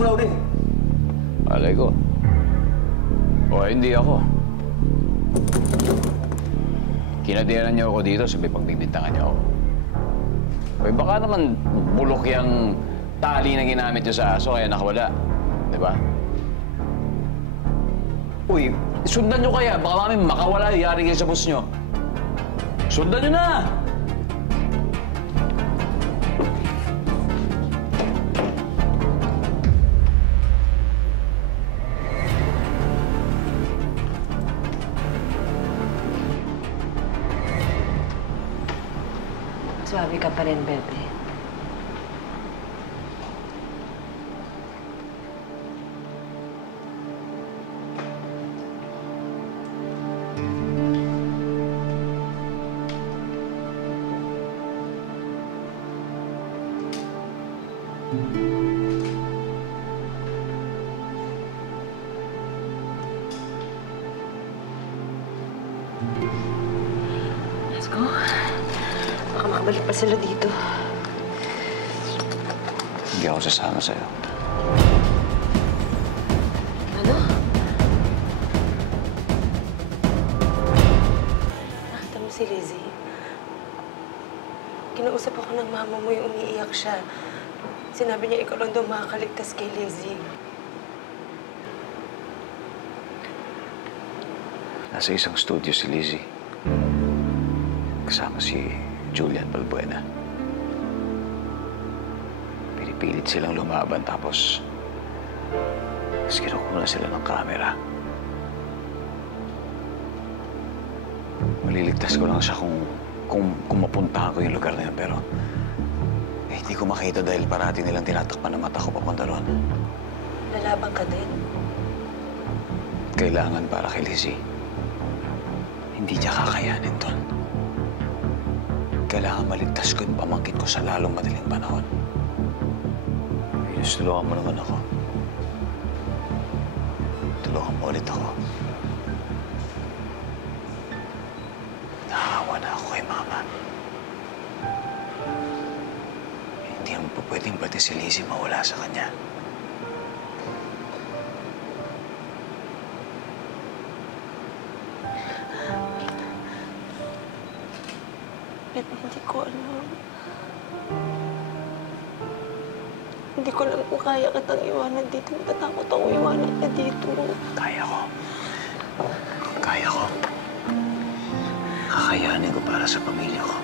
mo na ulit. Alay ko. O hindi ako. Kinadiyanan niyo ako dito, sabi pagbibintangan niyo ako. O baka naman bulok yung tali na ginamit niyo sa aso kaya nakawala. Di ba? Uy, sundan niyo kaya. Baka kami makawala, yari kayo sa bus niyo. Sundan niyo na! Swabe ka pa rin, Bebe. Let's go. Baka makabalik pa sila dito. Hindi ako sasama sa'yo. Ano? Nakita mo si Lizzie? Kinausap ako ng mama mo yung umiiyak siya. Sinabi niya ikaw lang daw makakaligtas kay Lizzie. Nasa isang studio si Lizzie. Kasama si Julian Balbuena. Pinipilit silang lumaban tapos kinukuha sila ng kamera. Maliligtas ko lang siya kung mapuntahan ko yung lugar na yun, pero hindi ko makita dahil parati nilang tinatakpan ang mata ko papunta roon. Lalaban ka din? Kailangan para kay Lizzie. Hindi niya kakayanin doon. Kailangan maligtas ko yung pamangkin ko sa lalong madaling panahon. Venus, tulungan mo naman ako. Tulungan mo ulit ako. Naawa na ako kay Mama. Hindi mo pa pwedeng pati si Lizzie mawala sa kanya. Bebe, hindi ko alam. Hindi ko alam kung kaya kitang iwanan dito. Natatakot ako iwanan ka dito. Kaya ko. Kaya ko. Kakayanin ko para sa pamilya ko.